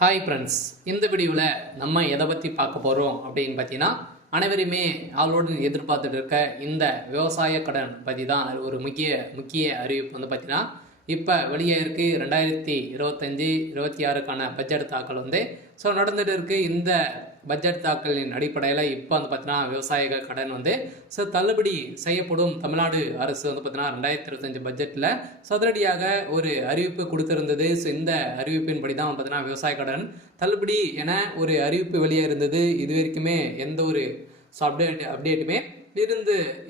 Hi friends, இந்த வீடியோவில் நம்ம எதை பற்றி பார்க்க போகிறோம் அப்படின்னு பார்த்தீங்கன்னா, அனைவருமே ஆளோடு எதிர்பார்த்துட்டு இருக்க இந்த விவசாய கடன் பற்றி தான் ஒரு முக்கிய அறிவிப்பு வந்து பார்த்தீங்கன்னா, இப்போ வெளியே இருக்குது 2025-26க்கான பட்ஜெட் தாக்கல் நடந்துட்டு இருக்குது. இந்த பட்ஜெட் தாக்கலின் அடிப்படையில் இப்போ வந்து பார்த்தீங்கன்னா விவசாயிகள் கடன் தள்ளுபடி செய்யப்படும். தமிழ்நாடு அரசு பார்த்தீங்கன்னா 2025 பட்ஜெட்டில் சதுரடியாக ஒரு அறிவிப்பு கொடுத்திருந்தது. இந்த அறிவிப்பின்படி தான் பார்த்தீங்கன்னா விவசாய கடன் தள்ளுபடி என ஒரு அறிவிப்பு வெளியே இருந்தது. இது வரைக்குமே எந்த ஒரு அப்டேட்டுமே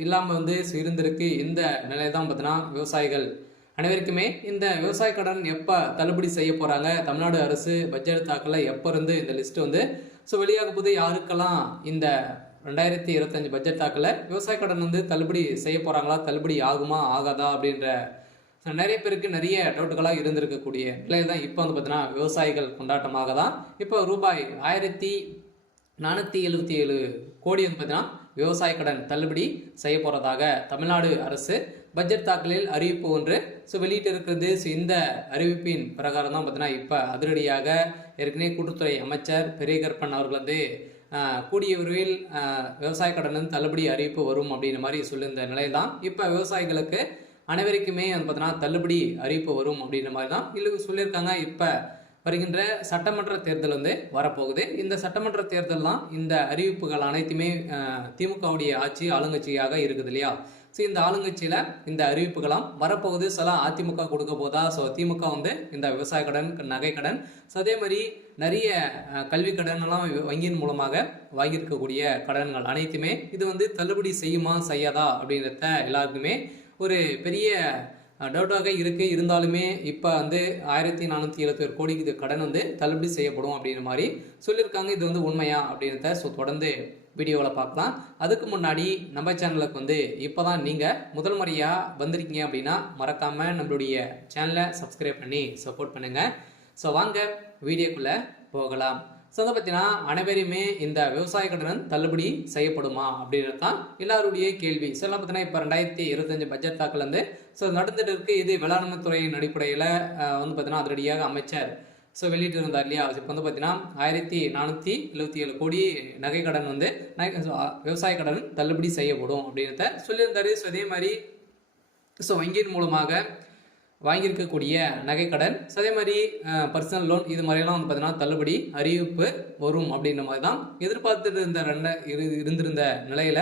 இல்லாமல் இருந்திருக்கு. இந்த நிலையை தான் பார்த்தீங்கன்னா விவசாயிகள் அனைவருக்குமே இந்த விவசாய கடன் எப்போ தள்ளுபடி செய்ய போகிறாங்க, தமிழ்நாடு அரசு பட்ஜெட் தாக்கல எப்போ இருந்து இந்த லிஸ்ட்டு வெளியாக போது, யாருக்கெல்லாம் இந்த 2025 பட்ஜெட் தாக்கல விவசாய கடன் தள்ளுபடி செய்ய போகிறாங்களா, தள்ளுபடி ஆகுமா ஆகாதா அப்படின்ற நிறைய பேருக்கு நிறைய டவுட்டுகளாக இருந்திருக்கக்கூடிய நிலையில் தான் இப்போ பார்த்தீங்கன்னா விவசாயிகள் கொண்டாட்டமாக தான் இப்போ ரூபாய் 1477 கோடி பார்த்தீங்கன்னா விவசாய கடன் தள்ளுபடி செய்ய போகிறதாக தமிழ்நாடு அரசு பட்ஜெட் தாக்கலில் அறிவிப்பு ஒன்று வெளியிட்டு இருக்கிறது. இந்த அறிவிப்பின் பிரகாரம் தான் பார்த்தீங்கன்னா இப்போ அதிரடியாக ஏற்கனவே கூட்டுத்துறை அமைச்சர் பெரியகற்பன் அவர்கள் கூடிய விரைவில் விவசாய கடன் தள்ளுபடி அறிவிப்பு வரும் அப்படின்ற மாதிரி சொல்லியிருந்த நிலையில் தான் இப்போ விவசாயிகளுக்கு அனைவருக்குமே பார்த்தீங்கன்னா தள்ளுபடி அறிவிப்பு வரும் அப்படின்ற மாதிரி தான் இல்லை சொல்லியிருக்காங்க. இப்போ வருகின்ற சட்டமன்ற தேர்தல் வரப்போகுது. இந்த சட்டமன்ற தேர்தல் தான் இந்த அறிவிப்புகள் அனைத்துமே திமுகவுடைய ஆட்சி ஆளுங்கட்சியாக இருக்குது இல்லையா. இந்த ஆளுங்கட்சியில் இந்த அறிவிப்புகளாம் வரப்போகுது. சில அதிமுக கொடுக்க போதா, திமுக இந்த விவசாய கடன், நகை கடன், அதே மாதிரி நிறைய கல்வி கடன் எல்லாம் வங்கியின் மூலமாக வாங்கியிருக்கக்கூடிய கடன்கள் அனைத்துமே இது தள்ளுபடி செய்யுமா செய்யாதா அப்படின்றத எல்லாருக்குமே ஒரு பெரிய டவுட்டாக இருக்குது. இருந்தாலுமே இப்போ 1471 கோடிக்கு கடன் தள்ளுபடி செய்யப்படும் அப்படின்ற மாதிரி சொல்லியிருக்காங்க. இது உண்மையா அப்படின்றத தொடர்ந்து வீடியோவில் பார்க்கலாம். அதுக்கு முன்னாடி நம்ம சேனலுக்கு இப்போ தான் நீங்கள் முதல் முறையாக வந்திருக்கீங்க அப்படின்னா மறக்காமல் நம்மளுடைய சேனலை சப்ஸ்கிரைப் பண்ணி சப்போர்ட் பண்ணுங்கள். வாங்க வீடியோக்குள்ளே போகலாம். பார்த்தீங்கன்னா அனைவருமே இந்த விவசாய கடன் தள்ளுபடி செய்யப்படுமா அப்படின்றது தான் எல்லாருடைய கேள்வி. பார்த்தீங்கன்னா இப்போ 2025 பட்ஜெட் தாக்கல் நடந்துட்டு இருக்கு. இது வேளாண்மை துறையின் அடிப்படையில் பார்த்தீங்கன்னா அதிரடியாக அமைச்சர் வெளியிட்டு இருந்தார் இல்லையா. இப்போ பார்த்தீங்கன்னா 1477 கோடி நகை கடன் விவசாய கடன் தள்ளுபடி செய்யப்படும் அப்படின்றத சொல்லியிருந்தாரு. அதே மாதிரி வங்கியின் மூலமாக வாங்கியிருக்கக்கூடிய நகைக்கடன், அதே மாதிரி பர்சனல் லோன், இது மாதிரியெல்லாம் பார்த்தீங்கன்னா தள்ளுபடி அறிவிப்பு வரும் அப்படின்ற மாதிரி தான் எதிர்பார்த்துட்டு இருந்திருந்த நிலையில்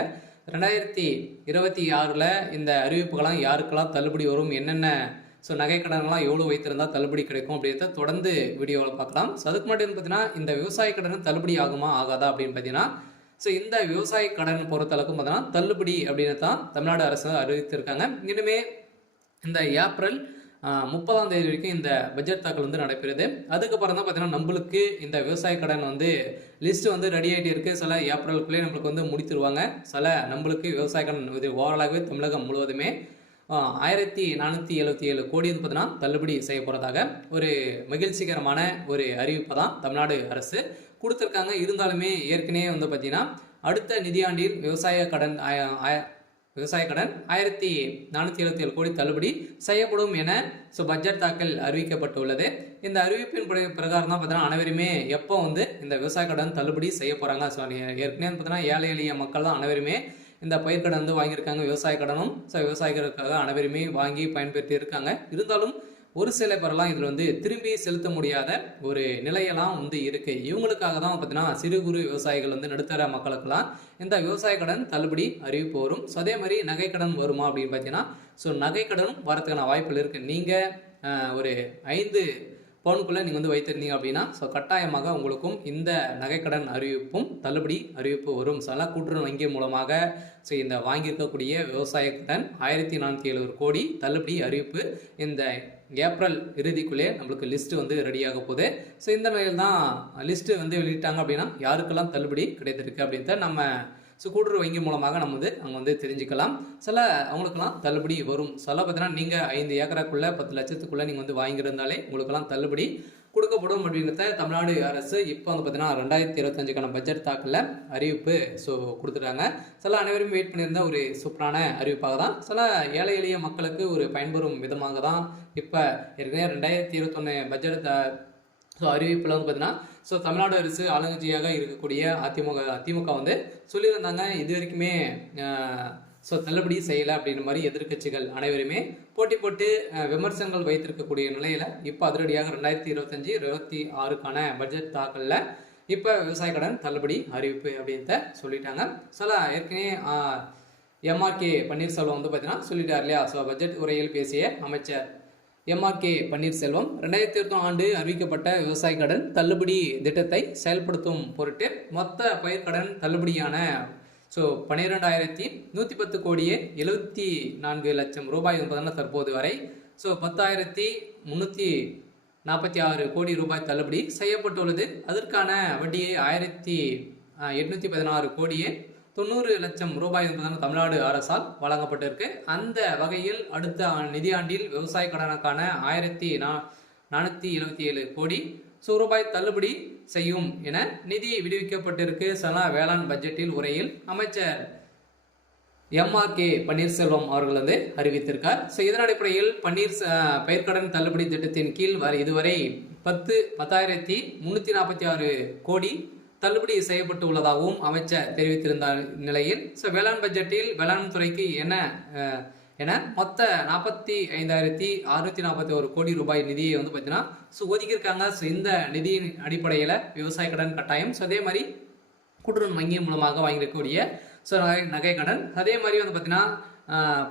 2026 இந்த அறிவிப்புகள்லாம் யாருக்கெல்லாம் தள்ளுபடி வரும், என்னென்ன நகைக்கடன்லாம் எவ்வளோ வைத்திருந்தால் தள்ளுபடி கிடைக்கும் அப்படின்றத தொடர்ந்து வீடியோவில் பார்க்கலாம். அதுக்கு மட்டும் பார்த்தீங்கன்னா இந்த விவசாய கடன் தள்ளுபடி ஆகுமா ஆகாதா அப்படின்னு பார்த்தீங்கன்னா இந்த விவசாய கடன் பொறுத்தளவுக்கும் பார்த்தீங்கன்னா தள்ளுபடி அப்படின்னு தான் தமிழ்நாடு அரசு அறிவித்திருக்காங்க. இனிமே இந்த ஏப்ரல் 30ஆம் தேதி வரைக்கும் இந்த பட்ஜெட் தாக்கல் நடைபெறுது. அதுக்கப்புறம் தான் பார்த்தீங்கன்னா நம்மளுக்கு இந்த விவசாய கடன் லிஸ்ட்டு ரெடி ஆகிட்டு இருக்குது. சில ஏப்ரலுக்குள்ளே நம்மளுக்கு முடித்துருவாங்க. சில நம்மளுக்கு விவசாய கடன் ஓவராலாகவே தமிழகம் முழுவதுமே 1477 கோடி பார்த்தீங்கன்னா தள்ளுபடி செய்ய போகிறதாக ஒரு மகிழ்ச்சிகரமான ஒரு அறிவிப்பை தான் தமிழ்நாடு அரசு கொடுத்துருக்காங்க. இருந்தாலுமே ஏற்கனவே பார்த்தீங்கன்னா அடுத்த நிதியாண்டில் விவசாய கடன் 1477 கோடி தள்ளுபடி செய்யப்படும் என பட்ஜெட் தாக்கல் அறிவிக்கப்பட்டுள்ளது. இந்த அறிவிப்பின் பிரகாரம் தான் பார்த்தீங்கன்னா அனைவருமே எப்போ இந்த விவசாய கடன் தள்ளுபடி செய்ய போகிறாங்க. ஏற்கனவே பார்த்தீங்கன்னா ஏழை எளிய மக்கள் தான் அனைவருமே இந்த பயிர்க்கடன் வாங்கியிருக்காங்க. விவசாய கடனும் விவசாயிகளுக்காக அனைவருமே வாங்கி பயன்பெற்று இருக்காங்க. இருந்தாலும் ஒரு சில பேரெல்லாம் இதில் திரும்பி செலுத்த முடியாத ஒரு நிலையெல்லாம் இருக்கு. இவங்களுக்காக தான் பார்த்தீங்கன்னா சிறு குறு விவசாயிகள் நடுத்தர மக்களுக்கெல்லாம் இந்த விவசாய கடன் தள்ளுபடி அறிவிப்பு வரும். அதே மாதிரி நகை கடன் வருமா அப்படின்னு பார்த்தீங்கன்னா நகை கடனும் வரதுக்கான வாய்ப்புகள் இருக்குது. நீங்கள் ஒரு 5 பவுனுக்குள்ளே நீங்கள் வைத்திருந்தீங்க அப்படின்னா கட்டாயமாக உங்களுக்கும் இந்த நகைக்கடன் அறிவிப்பும் தள்ளுபடி அறிவிப்பு வரும். கூட்டுறவு வங்கி மூலமாக இந்த வாங்கியிருக்கக்கூடிய விவசாய கடன் 1477 கோடி தள்ளுபடி அறிவிப்பு இந்த ஏப்ரல் இறுதிக்குள்ளே நம்மளுக்கு லிஸ்ட்டு ரெடியாக போகுது. இந்த நிலையில் தான் லிஸ்ட்டு வெளியிட்டாங்க அப்படின்னா யாருக்கெல்லாம் தள்ளுபடி கிடைத்திருக்கு அப்படின்றத நம்ம கூட்டுறவு வங்கி மூலமாக நம்ம அங்கே தெரிஞ்சுக்கலாம். சில அவங்களுக்கெல்லாம் தள்ளுபடி வரும். பார்த்தீங்கன்னா நீங்கள் 5 ஏக்கராக்குள்ளே 10 லட்சத்துக்குள்ளே நீங்கள் வாங்கியிருந்தாலே உங்களுக்கெல்லாம் தள்ளுபடி கொடுக்கப்படும் அப்படின்றத தமிழ்நாடு அரசு இப்போ பார்த்தீங்கன்னா 2025க்கான பட்ஜெட் தாக்கல அறிவிப்பு கொடுத்துட்டாங்க. அனைவரும் வெயிட் பண்ணியிருந்த ஒரு சூப்பரான அறிவிப்பாக தான் ஏழை எளிய மக்களுக்கு ஒரு பயன்பெறும் விதமாக தான் இப்போ ஏற்கனவே 2021 பட்ஜெட் ஸோ அறிவிப்பில் வந்து பார்த்தீங்கன்னா ஸோ தமிழ்நாடு அரசு ஆளுங்கட்சியாக இருக்கக்கூடிய திமுக வந்து சொல்லியிருந்தாங்க இது வரைக்குமே ஸோ தள்ளுபடி செய்யலை அப்படின்ற மாதிரி எதிர்க்கட்சிகள் அனைவருமே போட்டி போட்டு விமர்சனங்கள் வைத்திருக்கக்கூடிய நிலையில் இப்போ அதிரடியாக 2025-26க்கான பட்ஜெட் தாக்கலில் இப்போ விவசாய கடன் தள்ளுபடி அறிவிப்பு அப்படின்றத சொல்லிட்டாங்க. ஏற்கனவே எம்ஆர்கே பன்னீர்செல்வம் வந்து பார்த்தீங்கன்னா சொல்லிட்டார் இல்லையா. ஸோ பட்ஜெட் உரையில் பேசிய அமைச்சர் எம்ஆர்கே பன்னீர்செல்வம் 2021 ஆண்டு அறிவிக்கப்பட்ட விவசாய கடன் தள்ளுபடி திட்டத்தை செயல்படுத்தும் பொருட்டு மொத்த பயிர்க்கடன் தள்ளுபடியான 12,110 கோடியே 74 லட்சம் ரூபாய் என்பதனால் தற்போது வரை 10,346 கோடி ரூபாய் தள்ளுபடி செய்யப்பட்டுள்ளது. அதற்கான வட்டியை 1,816 கோடியே 90 லட்சம் ரூபாய் என்பதான தமிழ்நாடு அரசால் வழங்கப்பட்டிருக்கு. அந்த வகையில் அடுத்த நிதியாண்டில் விவசாய கடனுக்கான 1,477 கோடி ரூபாய் தள்ளுபடி செய்யும் என நிதி விடுவிக்கப்பட்டிருக்கு. வேளாண் பட்ஜெட்டில் உரையில் அமைச்சர் எம்ஆர்கே பன்னீர்செல்வம் அவர்கள் வந்து அறிவித்திருக்கார். இதன் அடிப்படையில் பயிர்க்கடன் தள்ளுபடி திட்டத்தின் கீழ் இதுவரை 10,346 கோடி தள்ளுபடி செய்யப்பட்டு உள்ளதாகவும் அமைச்சர் தெரிவித்திருந்த நிலையில் வேளாண் பட்ஜெட்டில் வேளாண் துறைக்கு என மொத்த 45,641 கோடி ரூபாய் நிதியை வந்து பார்த்தீங்கன்னா ஒதுக்கியிருக்காங்க. இந்த நிதியின் அடிப்படையில் விவசாய கடன் கட்டாயம் அதே மாதிரி கூட்டுறவு வங்கி மூலமாக வாங்கியிருக்கக்கூடிய நகை கடன் அதே மாதிரி வந்து பார்த்தீங்கன்னா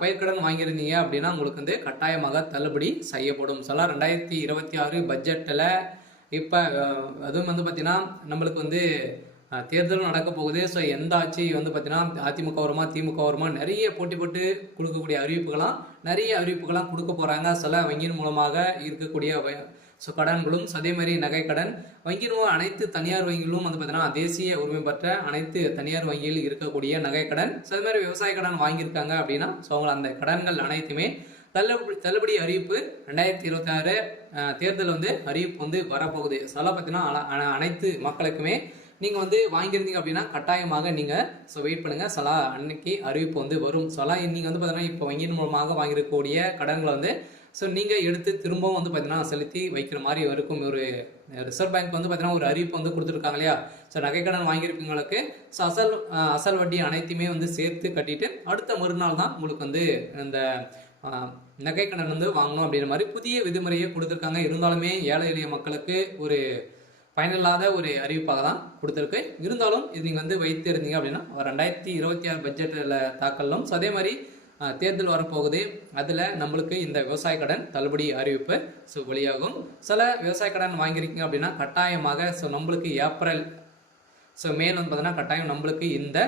பயிர்க்கடன் வாங்கியிருந்தீங்க அப்படின்னா உங்களுக்கு வந்து கட்டாயமாக தள்ளுபடி செய்யப்படும். 2026 பட்ஜெட்டில் இப்போ அதுவும் வந்து பார்த்தீங்கன்னா நம்மளுக்கு வந்து தேர்தலும் நடக்க போகுது. எந்த ஆட்சி வந்து பார்த்தீங்கன்னா அதிமுக வருமா திமுக வருமா நிறைய போட்டி போட்டு கொடுக்கக்கூடிய நிறைய அறிவிப்புகளாம் கொடுக்க போகிறாங்க. வங்கியின் மூலமாக இருக்கக்கூடிய கடன்களும் அதே மாதிரி நகை கடன் வங்கியின் அனைத்து தனியார் வங்கிகளும் வந்து பார்த்தீங்கன்னா தேசிய உரிமை பெற்ற அனைத்து தனியார் வங்கியில் இருக்கக்கூடிய நகை கடன் அதே மாதிரி விவசாய கடன் வாங்கியிருக்காங்க அப்படின்னா அவங்க அந்த கடன்கள் அனைத்துமே தள்ளுபடி அறிவிப்பு 2026 தேர்தல் வந்து அறிவிப்பு வந்து வரப்போகுது. பார்த்தீங்கன்னா அனைத்து மக்களுக்குமே நீங்கள் வந்து வாங்கியிருந்தீங்க அப்படின்னா கட்டாயமாக நீங்கள் வெயிட் பண்ணுங்கள். அன்னைக்கு அறிவிப்பு வந்து வரும். நீங்கள் வந்து பார்த்தீங்கன்னா இப்போ வங்கியின் மூலமாக வாங்கியிருக்கக்கூடிய கடன்களை வந்து நீங்கள் எடுத்து திரும்பவும் வந்து பார்த்தீங்கன்னா செலுத்தி வைக்கிற மாதிரி இருக்கும். ஒரு ரிசர்வ் பேங்க் வந்து பார்த்தீங்கன்னா ஒரு அறிவிப்பு வந்து கொடுத்துருக்காங்க இல்லையா. நகை கடன் வாங்கியிருக்கவங்களுக்கு அசல் வட்டி அனைத்துமே வந்து சேர்த்து கட்டிட்டு அடுத்த மறுநாள் தான் உங்களுக்கு வந்து இந்த நகை கடன் வந்து வாங்கணும் அப்படின்ற மாதிரி புதிய விதிமுறையை கொடுத்துருக்காங்க. இருந்தாலுமே ஏழை எளிய மக்களுக்கு ஒரு பயனில்லாத ஒரு அறிவிப்பாக தான் கொடுத்துருக்கு. இருந்தாலும் இது நீங்கள் வந்து வைத்து இருந்தீங்க அப்படின்னா 2026 பட்ஜெட்டில் தாக்கலும் அதே மாதிரி தேர்தல் வரப்போகுது. அதில் நம்மளுக்கு இந்த விவசாய கடன் தள்ளுபடி அறிவிப்பு வெளியாகும். விவசாய கடன் வாங்கியிருக்கீங்க அப்படின்னா கட்டாயமாக நம்மளுக்கு ஏப்ரல் மேல் வந்து பார்த்தீங்கன்னா கட்டாயம் நம்மளுக்கு இந்த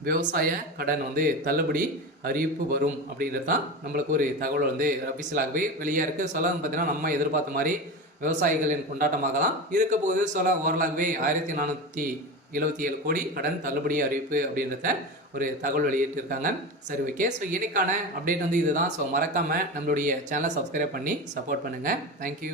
விவசாய கடன் வந்து தள்ளுபடி அறிவிப்பு வரும் அப்படின்றது தான் நம்மளுக்கு ஒரு தகவல் வந்து அபிஷியலாகவே வெளியே இருக்குது. வந்து பார்த்தீங்கன்னா நம்ம எதிர்பார்த்த மாதிரி விவசாயிகளின் கொண்டாட்டமாக தான் இருக்க போகுது. ஓரளவுவே 1,477 கோடி கடன் தள்ளுபடி அறிவிப்பு அப்படின்றத ஒரு தகவல் வெளியிட்டிருக்காங்க. சரி, ஓகே. இன்னைக்கான அப்டேட் வந்து இதுதான். மறக்காமல் நம்மளுடைய சேனலை சப்ஸ்கிரைப் பண்ணி சப்போர்ட் பண்ணுங்கள். தேங்க்யூ.